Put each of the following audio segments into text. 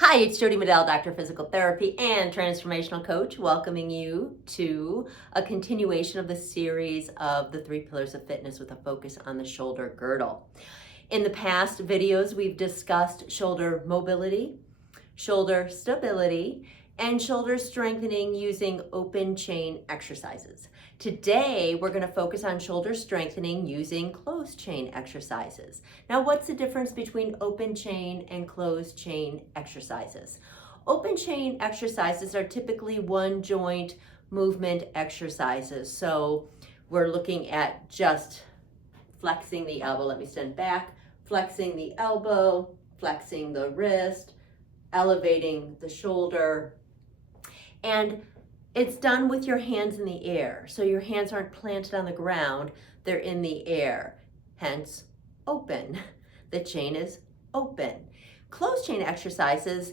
Hi, it's Jodi Medell, Doctor of Physical Therapy and Transformational Coach, welcoming you to a continuation of the series of the 3 Pillars of Fitness with a focus on the shoulder girdle. In the past videos, we've discussed shoulder mobility, shoulder stability, and shoulder strengthening using open chain exercises. Today, we're going to focus on shoulder strengthening using closed chain exercises. Now, what's the difference between open chain and closed chain exercises? Open chain exercises are typically one joint movement exercises. So we're looking at just flexing the elbow. Let me stand back, flexing the elbow, flexing the wrist, elevating the shoulder, and it's done with your hands in the air. So your hands aren't planted on the ground, they're in the air, hence open. The chain is open. Closed chain exercises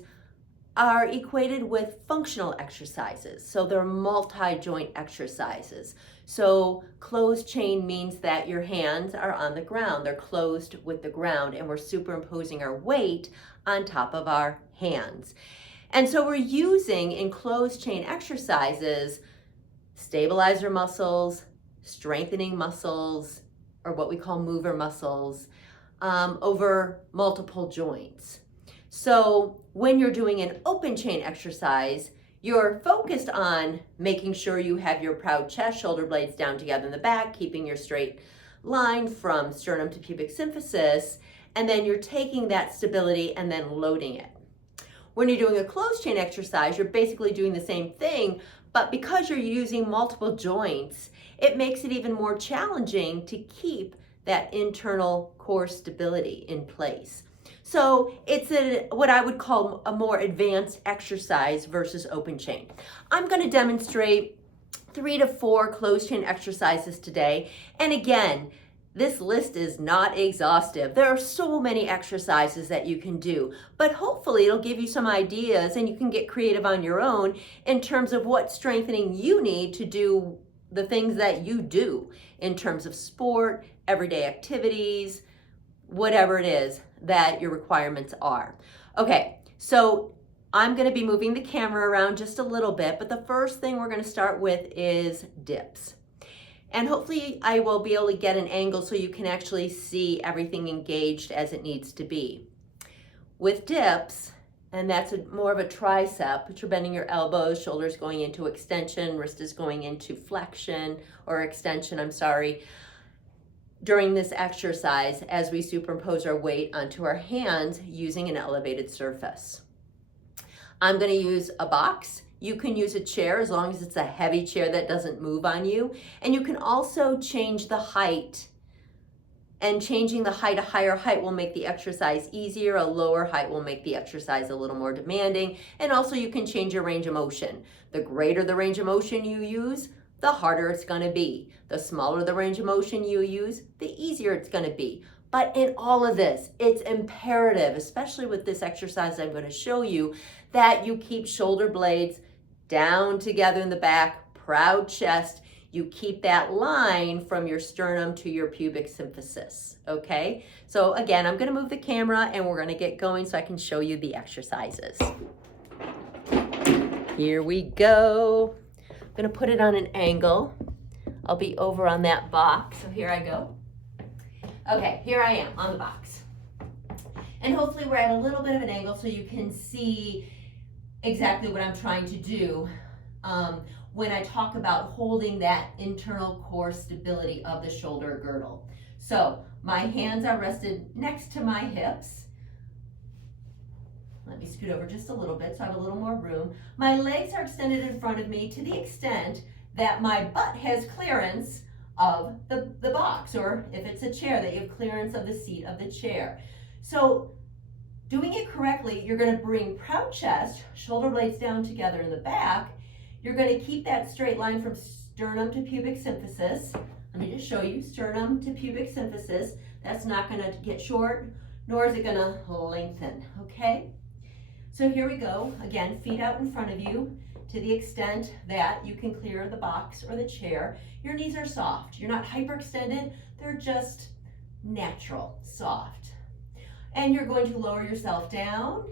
are equated with functional exercises. So they're multi-joint exercises. So closed chain means that your hands are on the ground. They're closed with the ground and we're superimposing our weight on top of our hands. And so we're using in closed chain exercises stabilizer muscles, strengthening muscles, or what we call mover muscles, over multiple joints. So when you're doing an open chain exercise, you're focused on making sure you have your proud chest, shoulder blades down together in the back, keeping your straight line from sternum to pubic symphysis, and then you're taking that stability and then loading it. When you're doing a closed chain exercise, you're basically doing the same thing, but because you're using multiple joints, it makes it even more challenging to keep that internal core stability in place. So it's what I would call a more advanced exercise versus open chain. I'm going to demonstrate 3 to 4 closed chain exercises today. And again, this list is not exhaustive. There are so many exercises that you can do, but hopefully it'll give you some ideas and you can get creative on your own in terms of what strengthening you need to do the things that you do in terms of sport, everyday activities, whatever it is that your requirements are. Okay, so I'm going to be moving the camera around just a little bit, but the first thing we're going to start with is dips. And hopefully I will be able to get an angle so you can actually see everything engaged as it needs to be. With dips, and that's more of a tricep, but you're bending your elbows, shoulders going into extension, wrist is going into flexion or extension, I'm sorry, during this exercise as we superimpose our weight onto our hands using an elevated surface. I'm going to use a box. You can use a chair as long as it's a heavy chair that doesn't move on you. And you can also change the height. And changing the height, a higher height will make the exercise easier. A lower height will make the exercise a little more demanding. And also you can change your range of motion. The greater the range of motion you use, the harder it's going to be. The smaller the range of motion you use, the easier it's going to be. But in all of this, it's imperative, especially with this exercise I'm going to show you, that you keep shoulder blades down together in the back, proud chest. You keep that line from your sternum to your pubic symphysis, okay? So again, I'm going to move the camera and we're going to get going so I can show you the exercises. Here we go. I'm going to put it on an angle. I'll be over on that box, so here I go. Okay, here I am on the box. And hopefully we're at a little bit of an angle so you can see exactly what I'm trying to do when I talk about holding that internal core stability of the shoulder girdle. So my hands are rested next to my hips. Let me scoot over just a little bit so I have a little more room. My legs are extended in front of me to the extent that my butt has clearance of the box, or if it's a chair, that you have clearance of the seat of the chair. So doing it correctly, you're going to bring proud chest, shoulder blades down together in the back. You're going to keep that straight line from sternum to pubic symphysis. Let me just show you, sternum to pubic symphysis. That's not going to get short, nor is it going to lengthen, okay? So here we go. Again, feet out in front of you to the extent that you can clear the box or the chair. Your knees are soft. You're not hyperextended. They're just natural, soft. And you're going to lower yourself down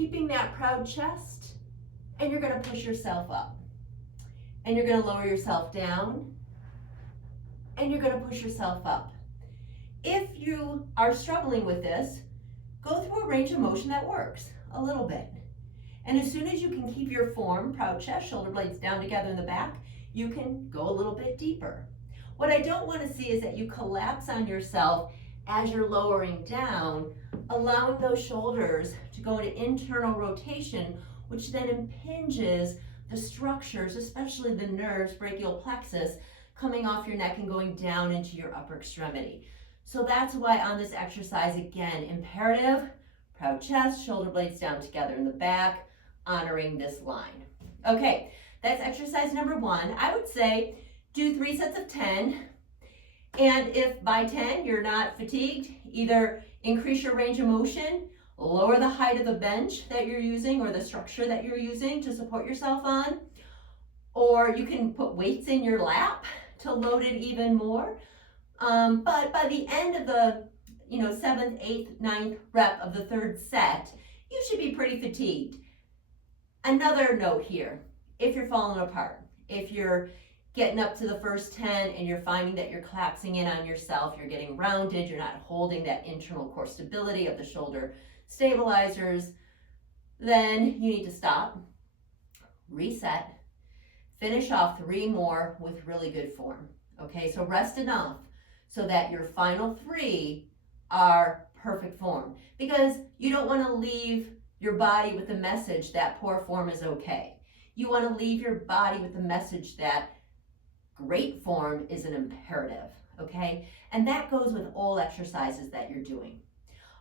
keeping that proud chest, and you're going to push yourself up. And you're going to lower yourself down, and you're going to push yourself up. If you are struggling with this, go through a range of motion that works a little bit. And as soon as you can keep your form, proud chest, shoulder blades down together in the back, you can go a little bit deeper. What I don't want to see is that you collapse on yourself as you're lowering down, allowing those shoulders to go into internal rotation, which then impinges the structures, especially the nerves, brachial plexus, coming off your neck and going down into your upper extremity. So that's why on this exercise, again, imperative, proud chest, shoulder blades down together in the back, honoring this line. Okay, that's exercise number 1. I would say do 3 sets of 10. And if by 10 you're not fatigued, either increase your range of motion, lower the height of the bench that you're using or the structure that you're using to support yourself on, or you can put weights in your lap to load it even more. But by the end of the 7th, 8th, 9th rep of the 3rd set, you should be pretty fatigued. Another note here, if you're falling apart, if you're getting up to the first 10 and you're finding that you're collapsing in on yourself, you're getting rounded, you're not holding that internal core stability of the shoulder stabilizers, then you need to stop, reset, finish off 3 more with really good form. Okay, so rest enough so that your final 3 are perfect form, because you don't want to leave your body with the message that poor form is okay. You want to leave your body with the message that great form is an imperative, okay? And that goes with all exercises that you're doing.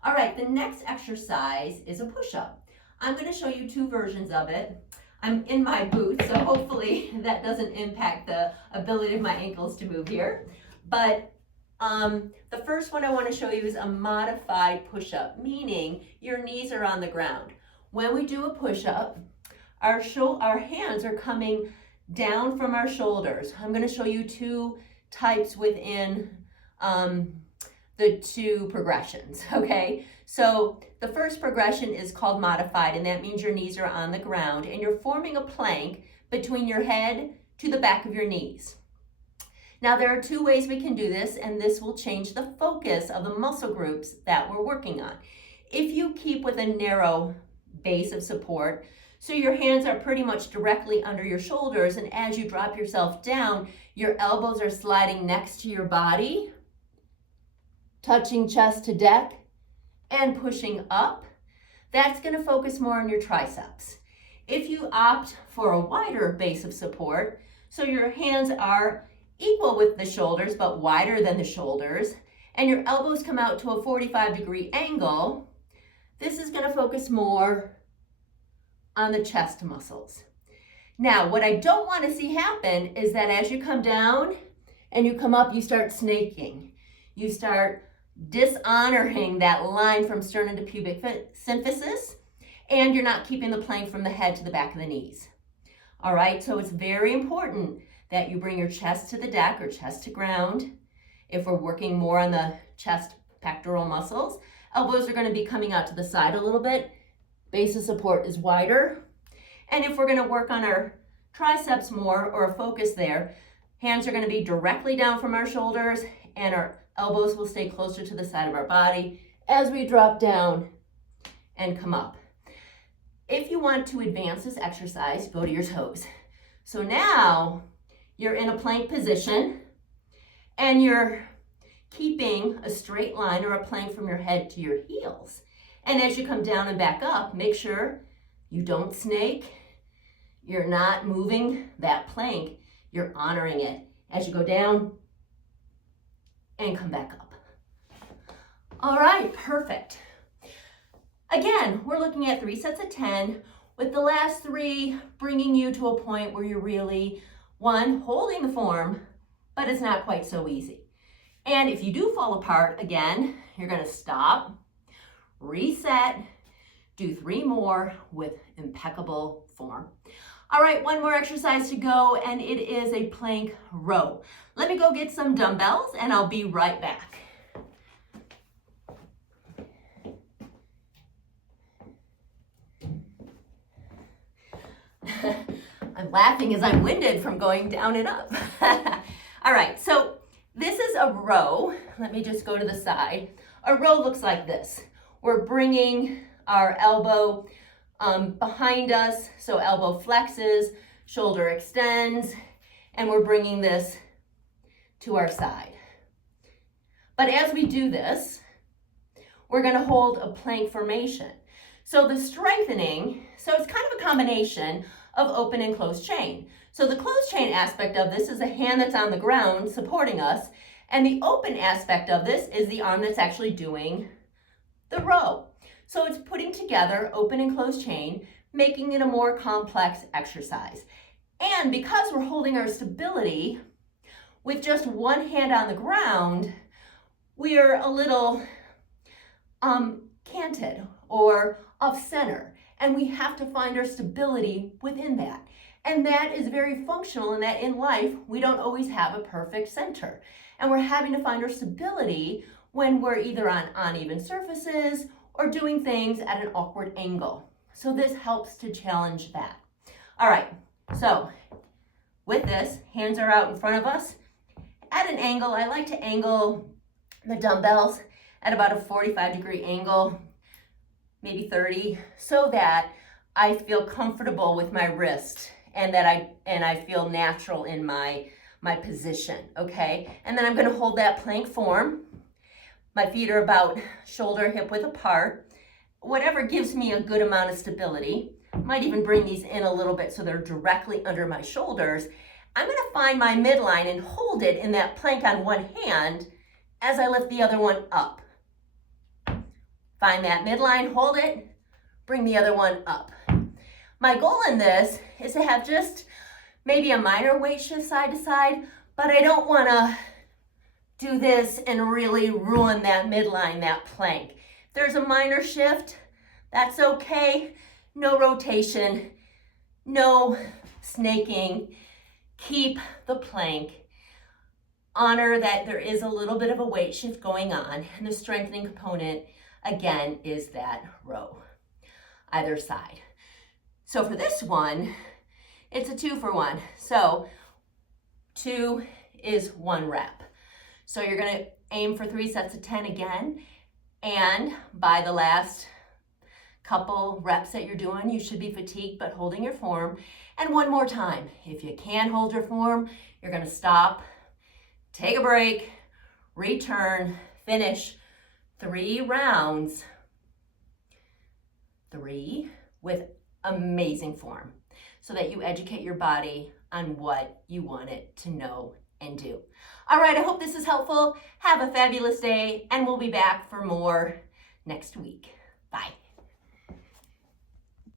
All right, the next exercise is a push-up. I'm going to show you 2 versions of it. I'm in my boots, so hopefully that doesn't impact the ability of my ankles to move here. But the first one I want to show you is a modified push-up, meaning your knees are on the ground. When we do a push-up, our hands are coming down from our shoulders. I'm going to show you 2 types within the 2 progressions, okay? So the first progression is called modified, and that means your knees are on the ground and you're forming a plank between your head to the back of your knees. Now there are 2 ways we can do this, and this will change the focus of the muscle groups that we're working on. If you keep with a narrow base of support, so your hands are pretty much directly under your shoulders, and as you drop yourself down, your elbows are sliding next to your body, touching chest to deck, and pushing up. That's going to focus more on your triceps. If you opt for a wider base of support, so your hands are equal with the shoulders but wider than the shoulders, and your elbows come out to a 45-degree angle, this is going to focus more on the chest muscles. Now, what I don't want to see happen is that as you come down and you come up, you start snaking. You start dishonoring that line from sternum to pubic symphysis, and you're not keeping the plank from the head to the back of the knees. All right, so it's very important that you bring your chest to the deck or chest to ground. If we're working more on the chest pectoral muscles, elbows are going to be coming out to the side a little bit. Base of support is wider. And if we're going to work on our triceps more or a focus there, hands are going to be directly down from our shoulders and our elbows will stay closer to the side of our body as we drop down and come up. If you want to advance this exercise, go to your toes. So now you're in a plank position and you're keeping a straight line or a plank from your head to your heels. And as you come down and back up, make sure you don't snake. You're not moving that plank. You're honoring it as you go down and come back up. All right, perfect. Again, we're looking at 3 sets of 10, with the last 3 bringing you to a point where you're really, 1, holding the form, but it's not quite so easy. And if you do fall apart, again, you're going to stop, reset, do 3 more with impeccable form. All right, 1 more exercise to go, and it is a plank row. Let me go get some dumbbells, and I'll be right back. I'm laughing as I'm winded from going down and up. All right, so this is a row. Let me just go to the side. A row looks like this. We're bringing our elbow behind us, so elbow flexes, shoulder extends, and we're bringing this to our side. But as we do this, we're going to hold a plank formation. So the strengthening, so it's kind of a combination of open and closed chain. So the closed chain aspect of this is the hand that's on the ground supporting us, and the open aspect of this is the arm that's actually doing the row. So it's putting together open and closed chain, making it a more complex exercise. And because we're holding our stability with just one hand on the ground, we're a little canted or off center, and we have to find our stability within that. And that is very functional in that in life, we don't always have a perfect center. And we're having to find our stability when we're either on uneven surfaces or doing things at an awkward angle. So this helps to challenge that. All right, so with this, hands are out in front of us. At an angle, I like to angle the dumbbells at about a 45-degree angle, maybe 30, so that I feel comfortable with my wrist and that I feel natural in my position, okay? And then I'm gonna hold that plank form. My feet are about shoulder hip width apart. Whatever gives me a good amount of stability. Might even bring these in a little bit so they're directly under my shoulders. I'm gonna find my midline and hold it in that plank on one hand as I lift the other one up. Find that midline, hold it, bring the other one up. My goal in this is to have just maybe a minor weight shift side to side, but I don't wanna do this and really ruin that midline, that plank. If there's a minor shift, that's okay. No rotation, no snaking. Keep the plank. Honor that there is a little bit of a weight shift going on, and the strengthening component, again, is that row, either side. So for this one, it's a 2-for-1. So 2 is 1 rep. So you're gonna aim for 3 sets of 10 again, and by the last couple reps that you're doing, you should be fatigued but holding your form. And one more time, if you can't hold your form, you're gonna stop, take a break, return, finish 3 rounds, 3 with amazing form, so that you educate your body on what you want it to know and do. All right, I hope this is helpful. Have a fabulous day, and we'll be back for more next week. Bye.